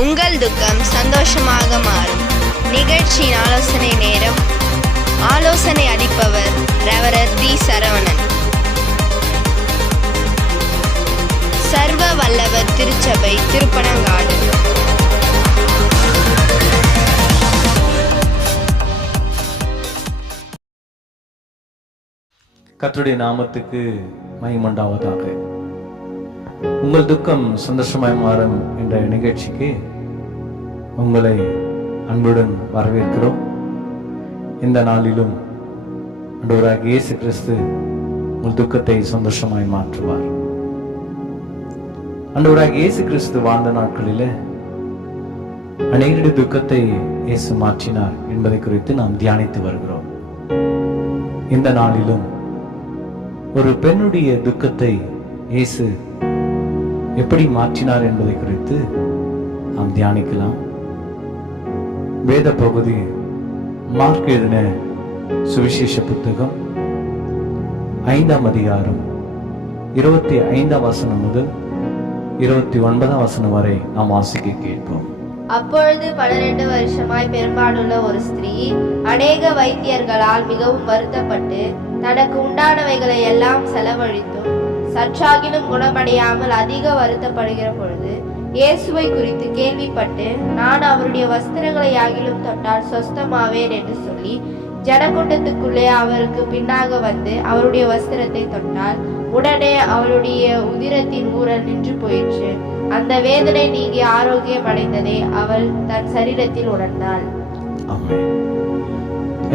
உங்கள் துக்கம் சந்தோஷமாக மாறும். நிகழ்ச்சியின் ஆலோசனை நேரம். ஆலோசனை அளிப்பவர் ரெவரர் டி சரவணன். சர்வ வல்லவர் திருச்சபை திருப்பனங்காடு. கர்த்தருடைய நாமத்துக்கு மகிமண்டாவதாக உங்கள் துக்கம் சந்தோஷமாய் மாறும் என்ற நிகழ்ச்சிக்கு உங்களை அன்புடன் வரவேற்கிறோம். இந்த நாளிலும் ஆண்டவராக இயேசு கிறிஸ்து உங்கள் துக்கத்தை சந்தோஷமாய் மாற்றுவார். ஆண்டவராக இயேசு கிறிஸ்து வாழ்ந்த நாட்களில் அநேகருடைய துக்கத்தை இயேசு மாற்றினார் என்பதை குறித்து நாம் தியானித்து வருகிறோம். இந்த நாளிலும் ஒரு பெண்ணுடைய துக்கத்தை இயேசு எப்படி மாற்றினார் என்பதை குறித்து நாம் தியானிக்கலாம். வேத பகுதி மார்க் எழுதின சுவிசேஷ புத்தகம் ஐந்தாம் அதிகாரம் இருபத்தி ஐந்தாம் வசனம் முதல் இருபத்தி ஒன்பதாம் வசனம் வரை நாம் வாசிக்க கேட்போம். அப்பொழுது பன்னிரண்டு வருஷமாய் பெரும்பாலுள்ள ஒரு ஸ்திரீ அநேக வைத்தியர்களால் மிகவும் வருத்தப்பட்டு தனக்கு உண்டானவைகளை எல்லாம் செலவழித்தும் சற்றாகிலும் குணமடையாமல் அதிக வருத்தப்படுகிற பொழுது இயேசுவை குறித்து கேள்விப்பட்டு நான் அவருடைய வஸ்திரங்களை ஆகிலும் தொட்டால் சொஸ்தமாவேன் என்று சொல்லி ஜனக்கூட்டத்துக்குள்ளே அவருக்கு பின்னாக வந்து அவருடைய வஸ்திரத்தை தொட்டால் உடனே அவளுடைய உதிரத்தின் ஊரல் நின்று போயிற்று. அந்த வேதனை நீங்கி ஆரோக்கியம் அடைந்ததை அவள் தன் சரீரத்தில் உணர்ந்தாள்.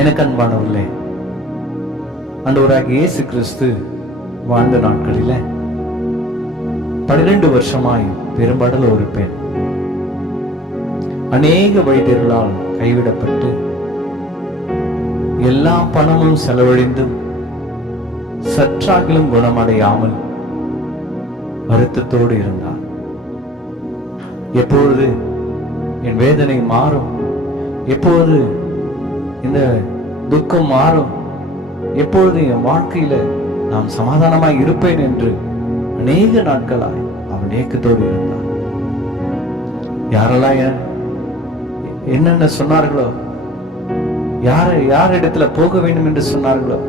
எனக்கு அன்பானவர்களே ஆண்டவராக இயேசு கிறிஸ்து வாழ்ந்த நாட்களில் பன்னிரண்டு வருஷமாய் பெரும்படல ஒரு பெண் அநேக வைத்தியர்களால் கைவிடப்பட்டு எல்லா பணமும் செலவழிந்தும் சற்றாகிலும் குணமடையாமல் வருத்தத்தோடு இருந்தார். எப்பொழுது என் வேதனை மாறும் எப்பொழுது இந்த துக்கம் மாறும் எப்பொழுது என் வாழ்க்கையில நான் சமாதானமாய் இருப்பேன் என்று அநேக நாட்களாய் அவன் ஏக்கத்தோடு இருந்தான். யாரெல்லாம் என்னென்ன சொன்னார்களோ? யார் யார் இடத்துல போக வேண்டும் என்று சொன்னார்களோ?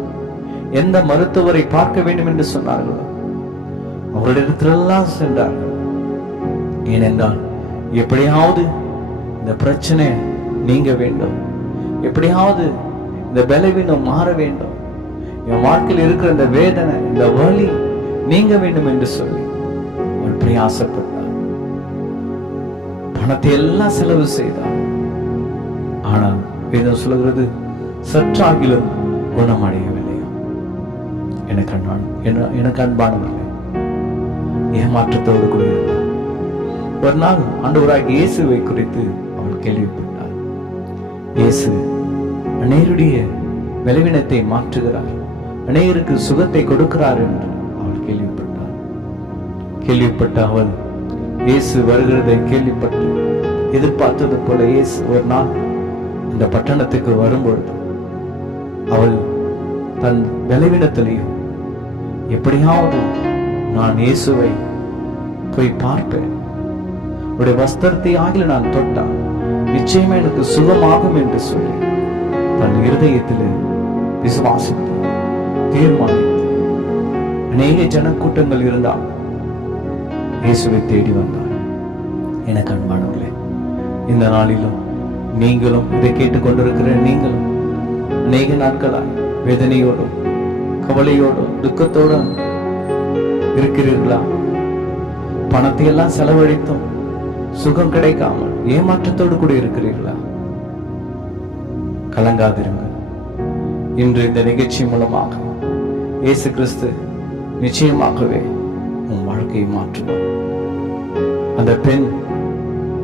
எந்த மருத்துவரை பார்க்க வேண்டும் என்று சொன்னார்களோ? அவர்களிடத்திலெல்லாம் சென்றார்கள். ஏனென்றால் எப்படியாவது இந்த பிரச்சனை நீங்க வேண்டும். எப்படியாவது இந்த பலவீனம் மாற வேண்டும். என் வாழ்க்கையில் இருக்கிற இந்த வேதனை இந்த வலி நீங்க வேண்டும் என்று சொல்லி அவள் பிரயாசப்பட்டார் பணத்தை எல்லாம் செலவு செய்தார் ஆனால் வேதம் சொல்லுகிறது சற்றாகிலும் குணமடையவில்லையா? எனக்கு அன்பான எனக்கு அன்பானவர்களே ஏமாற்றத்தோடு கூட இருந்தார் ஒரு நாள் ஆண்டவராக இயேசுவை குறித்து அவள் கேள்விப்பட்டார் இயேசு அநேருடைய விளைவினத்தை மாற்றுகிறார். அநேகருக்கு சுகத்தை கொடுக்கிறார் என்று. அவள் கேள்விப்பட்டார். கேள்விப்பட்ட அவள் இயேசு வருகிறதை கேள்விப்பட்டு எதிர்பார்த்தது போல இயேசு ஒரு நாள் அந்த பட்டணத்துக்கு வரும்பொழுது அவள் தன் பலவீனத்திலையும் எப்படியாவது நான் இயேசுவை போய் பார்ப்பேன். உடைய வஸ்திரத்தை ஆகில நான் தொட்டால் நிச்சயமா எனக்கு சுகமாகும் என்று சொல்லி தன் இருதயத்தில் விசுவாசித்து தீர்மானித்து அநேக ஜனக்கூட்டங்கள் இருந்தால் இயேசுவை தேடி வந்தார். எனக்கு அன்பானவர்களே இந்த நாளிலும் நீங்களும் இதை கேட்டுக்கொண்டிருக்கிற நீங்களும் அநேக நாட்களாய் வேதனையோடும் கவலையோடும் துக்கத்தோடும் இருக்கிறீர்களா? பணத்தை எல்லாம் செலவழித்தும் சுகம் கிடைக்காமல் ஏமாற்றத்தோடு கூட இருக்கிறீர்களா? கலங்காதிருங்கள். இன்று இந்த நிகழ்ச்சி மூலமாக இயேசு கிறிஸ்து நிச்சயமாகவே உன் வாழ்க்கையை மாற்றுவார். அந்த பெண்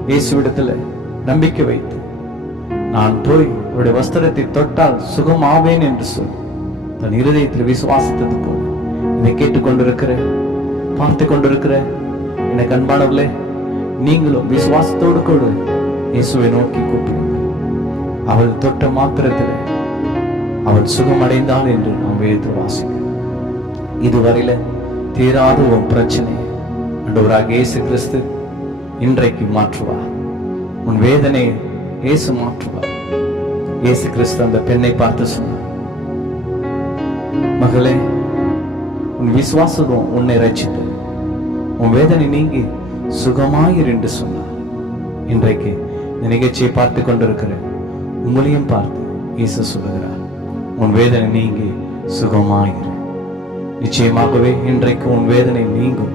இயேசுவிடத்துல நம்பிக்கை வைத்து நான் போய் அவருடைய வஸ்திரத்தை தொட்டால் சுகமாவேன் என்று சொல் தன் இருதயத்தில் விசுவாசித்தது போல இதை கேட்டுக்கொண்டிருக்கிற பார்த்து கொண்டிருக்கிற எனக்கு அன்பானவர்களே நீங்களும் விசுவாசத்தோடு கூட இயேசுவை நோக்கி கூப்பிடுங்கள். அவள் தொட்ட மாத்திரத்தில் அவன் சுகமடைந்தான் என்று நாம் வேதத்தில் வாசிக்கிறோம். இதுவரையில தீராத உன் பிரச்சனை அண்டவராக இயேசு கிறிஸ்து இன்றைக்கு மாற்றுவார். உன் வேதனை இயேசு மாற்றுவார். இயேசு கிறிஸ்து அந்த பெண்ணை பார்த்து சொன்னார். மகளே உன் விசுவாசம் உன்னை ரச்சித்து உன் வேதனை நீங்கி சுகமாயிரு என்று சொன்னார். இன்றைக்கு இந்த நிகழ்ச்சியை பார்த்து கொண்டிருக்கிறேன் உங்களையும் பார்த்து இயேசு சொல்லுகிறார். உன் வேதனை நீங்கி சுகமாயிரு. நிச்சயமாகவே இன்றைக்கு உன் வேதனை நீங்கும்.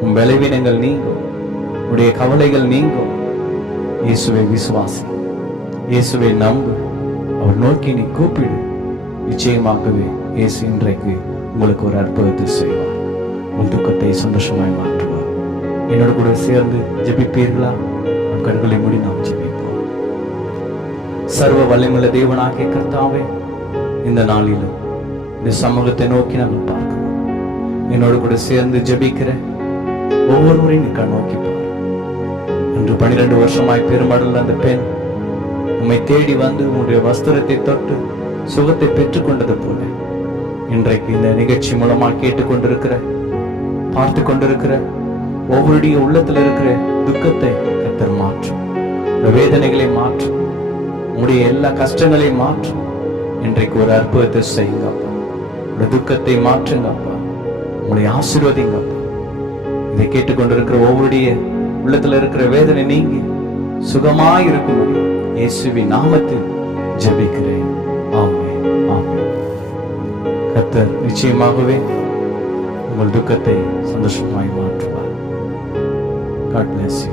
உன் விளைவினங்கள் நீங்கும். உடைய கவலைகள் நீங்கும். இயேசுவை விசுவாசி. இயேசுவை நம்பு. அவர் நோக்கி நீ கூப்பிடு. நிச்சயமாகவே இயேசு இன்றைக்கு உங்களுக்கு ஒரு அற்புதத்தை செய்வார். உன் துக்கத்தை சந்தோஷமாய் மாற்றுவார். என்னோட கூட சேர்ந்து ஜெபிப்பீர்களா? நம் கண்களை மூடி நாம் ஜெபிப்போம். சர்வ வல்லமுள்ள தேவனாகிய கர்த்தாவே இந்த நாளிலும் இந்த சமூகத்தை நோக்கி நாங்கள் பார்க்கணும் என்னோடு கூட சேர்ந்து ஜபிக்கிற ஒவ்வொருவரையும் நீ கண் நோக்கி பார். பனிரெண்டு வருஷமாய் பெருமடல் அந்த பெண் உம்மை தேடி வந்து உன்னுடைய வஸ்திரத்தை தொட்டு சுகத்தை பெற்றுக்கொண்டது போல இன்றைக்கு இந்த நிகழ்ச்சி மூலமா கேட்டுக்கொண்டிருக்கிற பார்த்து கொண்டிருக்கிற ஒவ்வொருடைய உள்ளத்துல இருக்கிற துக்கத்தை கத்தர் மாற்றும். வேதனைகளை மாற்றும். உங்களுடைய எல்லா கஷ்டங்களையும் மாற்றும். இன்றைக்கு ஒரு அற்புதத்தை செய்யுங்க அப்பா. உங்களுடைய துக்கத்தை மாற்றுங்க அப்பா. உங்களை ஆசீர்வதிங்க அப்பா. இதை கேட்டுக்கொண்டிருக்கிற ஒவ்வொருடைய உள்ளத்துல இருக்கிற வேதனை நீங்கி சுகமாய் இருக்கும்படி இயேசுவின் நாமத்தில் ஜெபிக்கிறேன். ஆமே ஆமே நிச்சயமாகவே உங்கள் துக்கத்தை சந்தோஷமாய் மாற்றுவார். God bless you